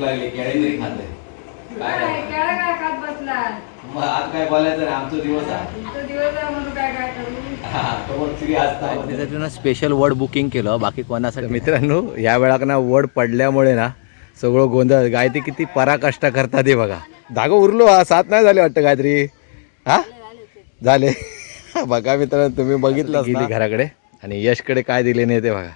लागली केळी तरी खाते. काय काय नाही. केळं काय खात बसला मग आज काय बोलायचं आमचा दिवस आहे. तुमचा दिवस आहे म्हणून काय काय करू? हा, तो मग फ्री असता. त्यासाठी ना स्पेशल वड बुकिंग केलं बाकी कोणासाठी मित्रांनो या वेळाक ना वड पडल्यामुळे ना सगळं गोंधळ गायत्री किती पराकष्ट करतात हे बघा. धागो उरलो हा सात नाही झाले वाटतं गायत्री? हा? झाले. बघा मित्रांनो तुम्ही बघितलं गेली घराकडे. आणि यशकडे काय दिले नाही ते बघा.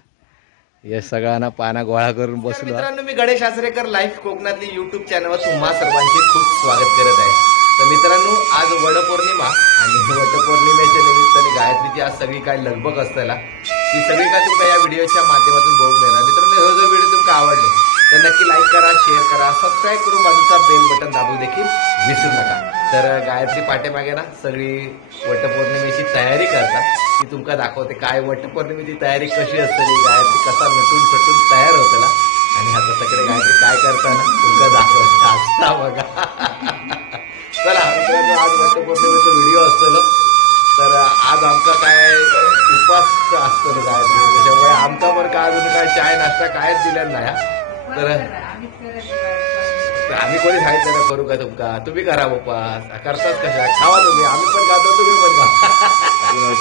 यश सगळ्यांना पाना गोळा करून बसलो. मित्रांनो मी गणेश आसरेकर लाईव्ह कोकणातली युट्यूब चॅनलवर तुम्हा सर्वांचे खूप स्वागत करत आहे. तर मित्रांनो आज वडपौर्णिमा आणि वटपौर्णिमेच्या निमित्ताने गायत्रीची आज सगळी काय लगबग असताना ती सगळी काय तुमका या व्हिडिओच्या माध्यमातून बघून मिळणार मित्रांनो हो जर व्हिडिओ तुमका आवडलो? तर नक्की लाईक करा शेअर करा सबस्क्राईब करून बाजूचा बेल बटन दाबू देखील विसरू नका. तर गायत्री पाठीमागे ना सगळी वटपौर्णिमेची तयारी करतात. ती तुमका दाखवते काय वटपौर्णिमेची तयारी कशी असतली गायत्री कसा नटून सटून तयार होतला आणि आता सगळे गायत्री काय करताना तुमका दाखवत. असता बघा. चला मित्रांनो आज वटपौर्णिमेचा व्हिडिओ असतो. तर आज आमचा काय उपास असतो गायत्री. त्याच्यामुळे आमचा बरं का अजून काय चाय नाश्ता कायच दिलेला नाही हा. तर आम्ही कोणी सांगितलं ना करू का तुमका? तुम्ही करा उपास. करतात कशा? खावा तुम्ही. आम्ही पण खातो तुम्ही पण खा.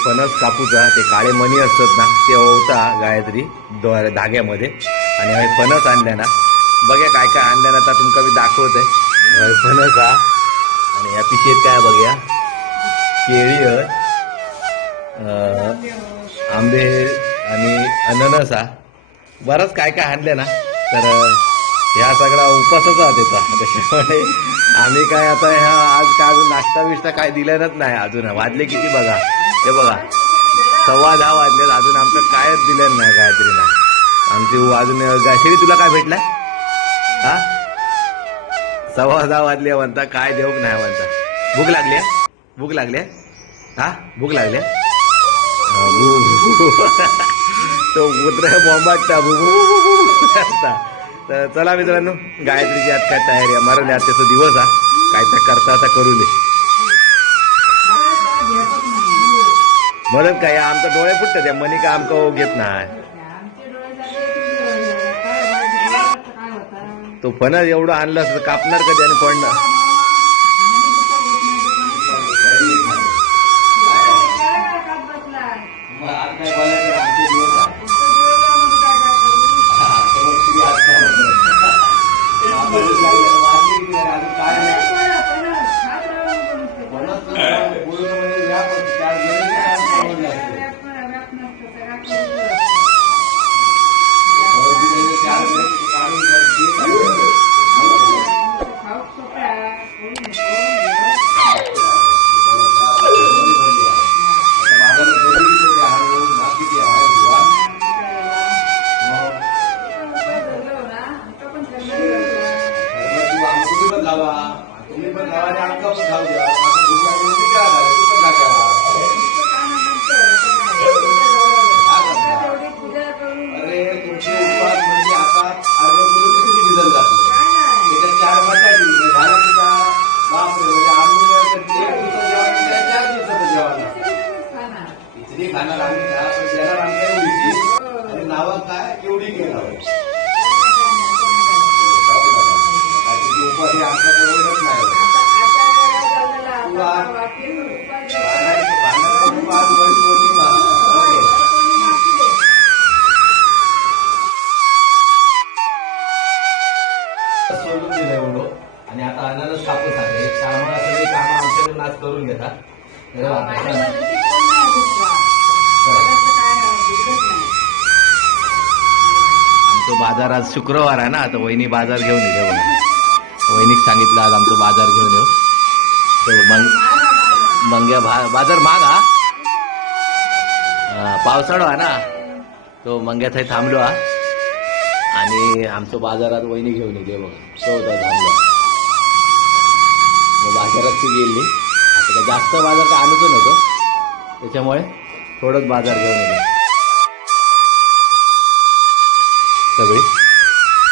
फणस कापूचा ते काळे मणी असतात ना ते ओवता गायत्री धाग्यामध्ये. आणि हे फणस आणल्या ना. बघा काय काय आणल्या ना आता तुमका मी दाखवते. आहे फणस हा. आणि या पिशेत काय बघूया? केळी अं, आंबे आणि अननस हा. बरंच काय काय आणले ना. तर ह्या सगळा उपासच हा त्याचा त्याच्यामुळे आम्ही काय आता ह्या आज काय अजून नाश्ता बिश्ता काय दिलेलाच नाही अजून वाजले किती बघा ते बघा सव्वा दहा वाजले अजून आमचं कायच दिलं नाही गायत्रीना आमची अजून गायत्री तुला काय भेटलं हा सव्वा दहा वाजले म्हणता काय देऊक नाही म्हणता भूक लागली आहे? भूक लागली आहे? हा भूक लागली तो कुत्रा बॉम्बाटता भू तर चला मित्रांनो गायत्रीची आज काय तयारी आहे? मारून दिवस हा. काय तर करता आता करू दे. म्हणत काय आमचा डोळे फुटत त्या मनी का आमका घेत नाही? तो फणस एवढं आणलं असतं कापणार कधी आणि पडणार? आज शुक्रवार आहे ना आता वहिनी बाजार घेऊन ये बघा. वहिनीक सांगितलं आज आमचं बाजार घेऊन येऊ. तो मग मंग्या भा बाजार माग हा. पावसाळा आहे ना तो मंग्या थंय थांबलो हा. आणि आमचं बाजारात वहिनी घेऊन येते बघा. तो थांबलो मग बाजारात ती गेली. आता काय जास्त बाजार काय आणतो नव्हतो त्याच्यामुळे थोडंच बाजार घेऊन येतो. सगळी.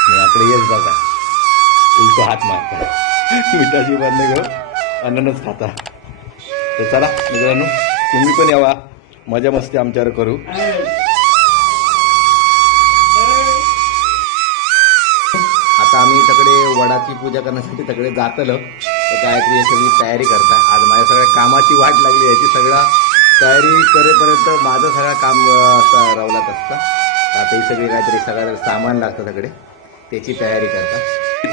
मी आकडे येस बघा. उलटो हात मारता. मिठाची बांधणे घेऊ अननच खाता. तर चला मित्रांनो तुम्ही पण यावा. मजा मस्ती आमच्यावर करू. आता आम्ही सगळे वडाची पूजा करण्यासाठी सगळे जातलं. तर गायत्री सगळी तयारी करता. आज माझ्या सगळ्या कामाची वाट लागली याची सगळा तयारी करेपर्यंत माझं सगळं काम असं रवलात असतं. आता ही सगळी काहीतरी सगळं सामान लागतं सगळे. त्याची तयारी करता.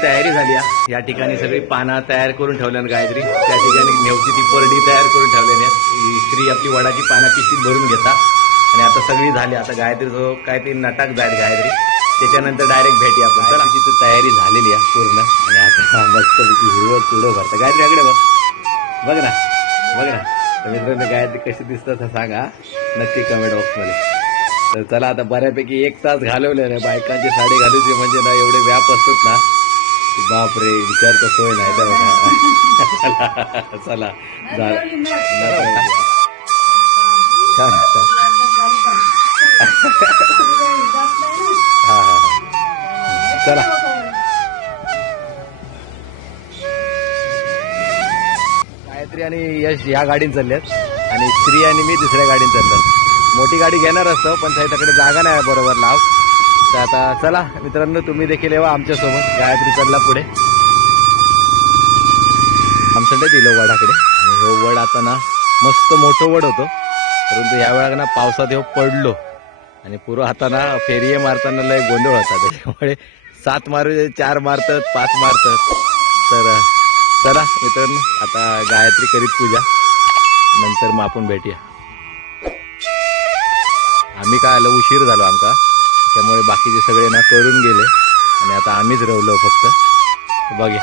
तयारी झाली या ठिकाणी सगळी पानं तयार करून ठेवल्या गायत्री. त्या ठिकाणी नेवची ती परडी तयार करून ठेवल्याने स्त्री आपली वडाची पानं पिशीत भरून घेता. आणि आता सगळी झाली. आता गायत्री जो काय ती नटाक जाईल गायत्री. त्याच्यानंतर डायरेक्ट भेटी आपण. आमची ती तयारी झालेली आहे पूर्ण. आणि आता मस्तपैकी हिरवं चुडं भरतं. गायत्री आकडे बघ. बघ ना. बघ ना. तर मित्रांनो गायत्री कशी दिसतात सांगा. नक्की कमेंट बॉक्समध्ये तर चला आता बऱ्यापैकी एक तास घालवले ना बायकांची साडी घालायची म्हणजे ना एवढे व्याप असतात ना. बापरे विचार तर सोय नाही तर बघा. चला चला छान छान. हां चला. गायत्री आणि यश या गाडीने चालल्यात आणि स्त्री आणि मी दुसऱ्या गाडीने चाललो मोठी गाडी घेणार असतो पण त्याच्याकडे जागा नाही बरोबर लाव तर आता चला मित्रांनो तुम्ही देखील येवा आमच्यासोबत गायत्री चालला पुढे. आमच्याकडे दिलं हो वडाकडे. आणि हो वड आता ना मस्त मोठं वड होतो. परंतु ह्या वेळा ना पावसात हो पडलो. आणि पूर्व हाताना फेरिये मारताना लय गोंधळ होता. त्याच्यामुळे सात मारू चार मारतात पाच मारतात. तर चला मित्रांनो आता गायत्री करीत पूजा. नंतर मग आपण भेटूया. आम्ही काय आलो उशीर झालो आमका. त्यामुळे बाकीचे सगळे ना करून गेले. आणि आता आम्हीच रवलो फक्त. बघ्या.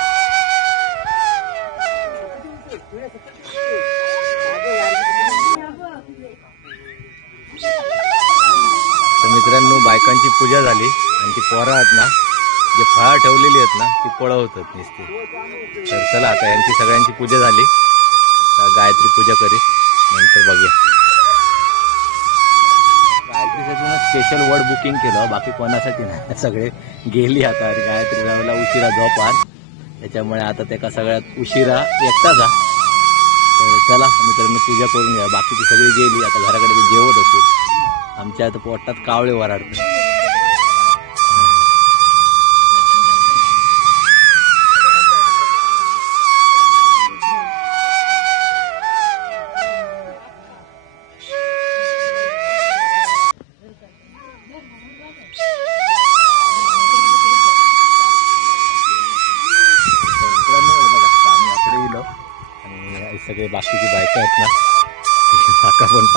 तर मित्रांनो बायकांची पूजा झाली. आणि ती पोरं आहेत ना जे फळा ठेवलेली आहेत ना ती पळवतात नुसती. तर चला आता यांची सगळ्यांची पूजा झाली. तर गायत्री पूजा करीत. नंतर बघूया. स्पेशल वर्ड बुकिंग केलं बाकी कोणासाठी नाही. सगळे गेली आता आणि गायत्री रावला उशिरा झोप आण. त्याच्यामुळे आता त्याका सगळ्यात उशिरा एकटाच जा. तर चला मित्रांनो पूजा करून घ्या. बाकीची सगळी गेली आता घराकडे ते जेवत असेल. आमच्या आता पोटात कावळे वराडतात.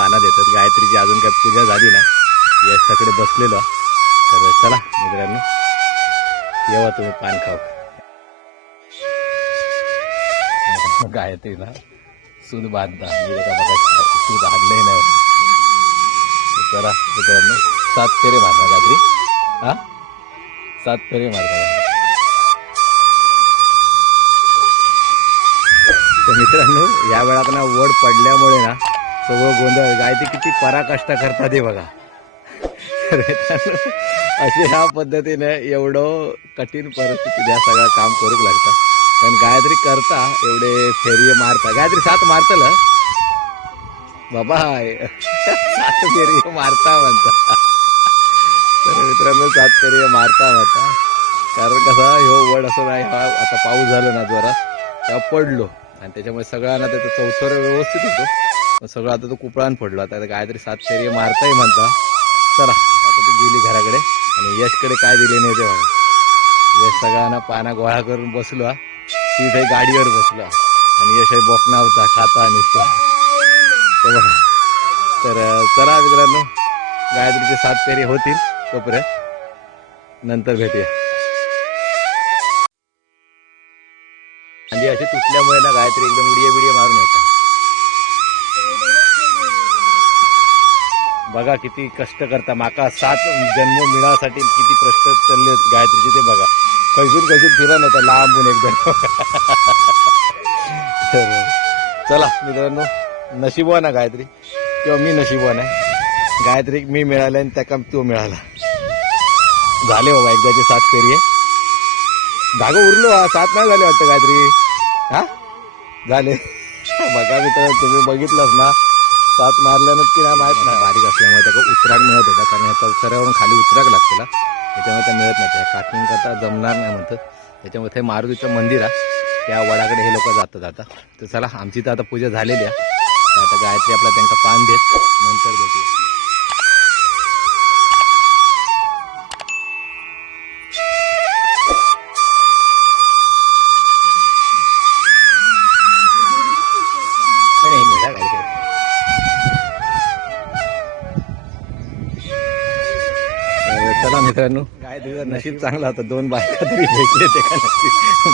पाना देतात. गायत्रीची अजून काही पूजा झाली ना यशाकडे बसलेलो तर चला मित्रांनो येवा तुम्ही पान खाऊ. गायत्रीला सूद बांधता. मी बघा सूद आणलंही नाही चला मित्रांनो सात फेरे मारणार गायत्री. हा? सात फेरे मारणार तर मित्रांनो या वेळात ना वड पडल्यामुळे ना सगळं गोंधळ. गायत्री किती पराकाष्ठा करतात हे बघा. असे ह्या पद्धतीने एवढं कठीण परिस्थितीत या सगळं काम करूक लागतं पण गायत्री करता एवढे फेरी मारता. गायत्री सात मारतल. बाबा सात फेरी मारता म्हणता. तर मित्रांनो सात फेरी मारता म्हणता. कारण कसा ह्यो वड असं नाही हा आता पाऊस झाला ना जोरात तेव्हा पडलो. आणि त्याच्यामुळे सगळ्यांना त्याचं चौथर व्यवस्थित होतो. सगळं आता तो कुपळान पडलो आता काहीतरी सात फेरी मारताय म्हणता. चला आता ती गेली घराकडे. आणि यशकडे काय दिले नाही ते बघा. यश सगळ्यांना पाना गोळा करून बसलो. हा. तिथे गाडीवर बसलो. आणि यश हे बोकना होता खाता नुसतं. तर बघा. तर चला मित्रांनो गायत्रीचे सात फेरी होतील तोपर्यंत. नंतर भेटूया. आणि असे तुटल्यामुळे ना गायत्री एकदम उडिया बिडिया बघा किती कष्ट करता. माका सात जन्म मिळासाठी किती कष्ट चालले गायत्रीचे ते बघा. खैसून खैसून फिरत होता लांबून एकदम. तर चला मित्रांनो नशिबवान आहे गायत्री? किंवा मी नशिबवान आहे गायत्रीक मी मिळाले आणि त्या काम तो मिळाला. झाले बाबा एकदाचे सात फेरी धागो उरलो हा सात नाही झाले वाटतं गायत्री. हा? झाले. बघा मित्रांनो तुम्ही बघितलंच ना. सात मारल्यानं की नाही माहीत नाही बारीक असल्यामुळे त्याला उतराग मिळत होता. कारण ह्या चौथऱ्यावरून खाली उतराग लागतेला त्याच्यामुळे त्या मिळत नाही त्या काकींग करता जमणार नाही म्हणतात त्याच्यामध्ये मारुतीचं मंदिर आहे. त्या वडाकडे हे लोक जातात आता. तर चला आमची तर आता पूजा झालेली आहे. आता गायत्री आपला त्यांना पान देत नंतर भेटूया. मित्रांनो. काय तुझं नशीब चांगलं होतं. दोन बायका तरी भेटले ते का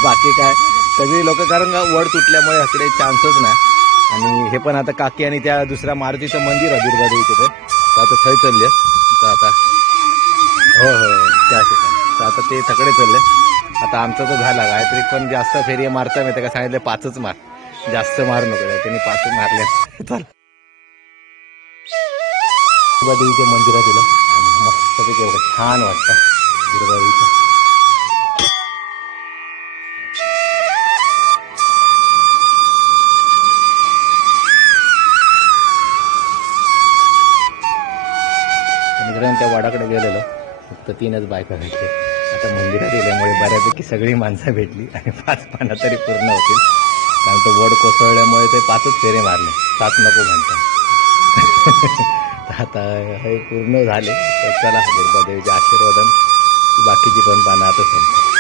बाकी काय? सगळी लोक कारण का वड तुटल्यामुळे इकडे चान्सच नाही. आणि हे पण आता काकी आणि त्या दुसऱ्या मारुतीचं मंदिर आहे दुर्गादेवी तिथे. तर आता थंय चालले तर आता हो हो हो, त्या ठिकाणी. तर आता ते तकडे चालले. आता आमचं तर झाला. गायत्री पण जास्त फेरी मारता माहिती का? सांगितलं पाचच मार. जास्त मार नको त्यांनी पाचच मारले. चल. दुर्गादेवीच्या मंदिरात दिलं आणि मस्तपैकी एवढं छान वाटतं. दुर्गादेवीचं मित्रांनो त्या वाडाकडे गेलेलो. फक्त तीनच बायका भेटले. आता मंदिरात गेल्यामुळे बऱ्यापैकी सगळी माणसं भेटली आणि पाच पानं तरी पूर्ण होतील. कारण तो वड कोसळल्यामुळे ते पाचच फेरे मारले. सात नको म्हणतात. तर आता हे पूर्ण झाले. तर चला दुर्गादेवीचे आशीर्वादन बाकीची पण पानं आता संपतात.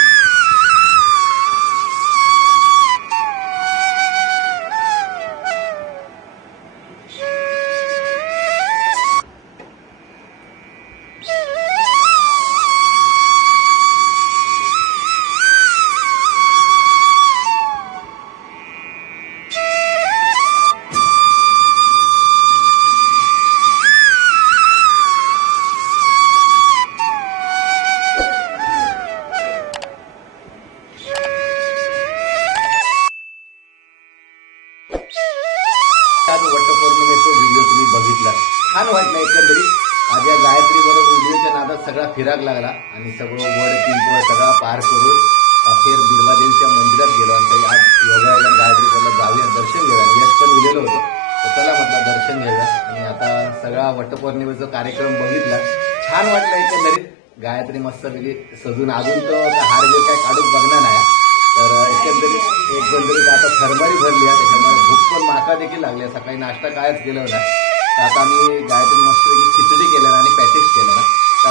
लागला आणि सगळं वर पिंपळ सगळा पार करून अखेर बिरबादेवीच्या मंदिरात गेलो आणि तरी आत योगायला गायत्री बोलला जाऊया दर्शन घेऊया आणि यश पण दिलेलं होतं. तर चला म्हटलं दर्शन घेऊया आणि आता सगळा वटपौर्णिमेचा कार्यक्रम बघितला. छान वाटलं एकंदरीत गायत्री मस्तपैकी सजून. अजून तर हार जे काय काढून बघणार नाही. तर एकंदरीत एकंदरीत आता थरमारी भरली आहे. त्याच्यामुळे भूक पण माका देखील लागली आहे. सकाळी नाश्ता कायच केलं होता तर आता आम्ही गायत्री मस्तपैकी खिचडी केलं ना आणि पॅकेज केलं ना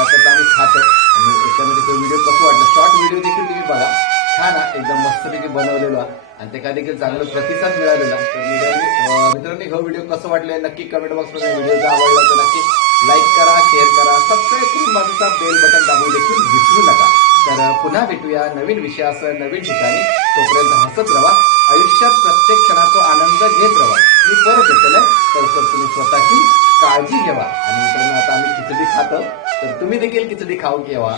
तर आम्ही खातो. आणि त्याच्यामध्ये तो व्हिडिओ कसं वाटलं? शॉर्ट व्हिडिओ देखील तुम्ही बघा. छान एकदम मस्तपैकी बनवलेलो. आणि त्याला देखील चांगलं प्रतिसाद मिळालेला. तर व्हिडिओ मित्रांनी हा व्हिडिओ कसं वाटलं नक्की कमेंट बॉक्समध्ये व्हिडिओ जर आवडला तर नक्की लाईक करा शेअर करा सबस्क्राईब करून बाजूचा बेल बटन दाबून देखील विसरू नका. तर पुन्हा भेटूया नवीन विषयासह नवीन ठिकाणी. तोपर्यंत हसत राहा. आयुष्यात प्रत्येक क्षणाचा आनंद घेत राहा. मी परत येतलं तर तुम्ही स्वतःची काळजी घ्यावा आणि मित्रांनो आता आम्ही खिचडी खातो. तर तुम्ही देखील खिचडी खाऊ घ्यावा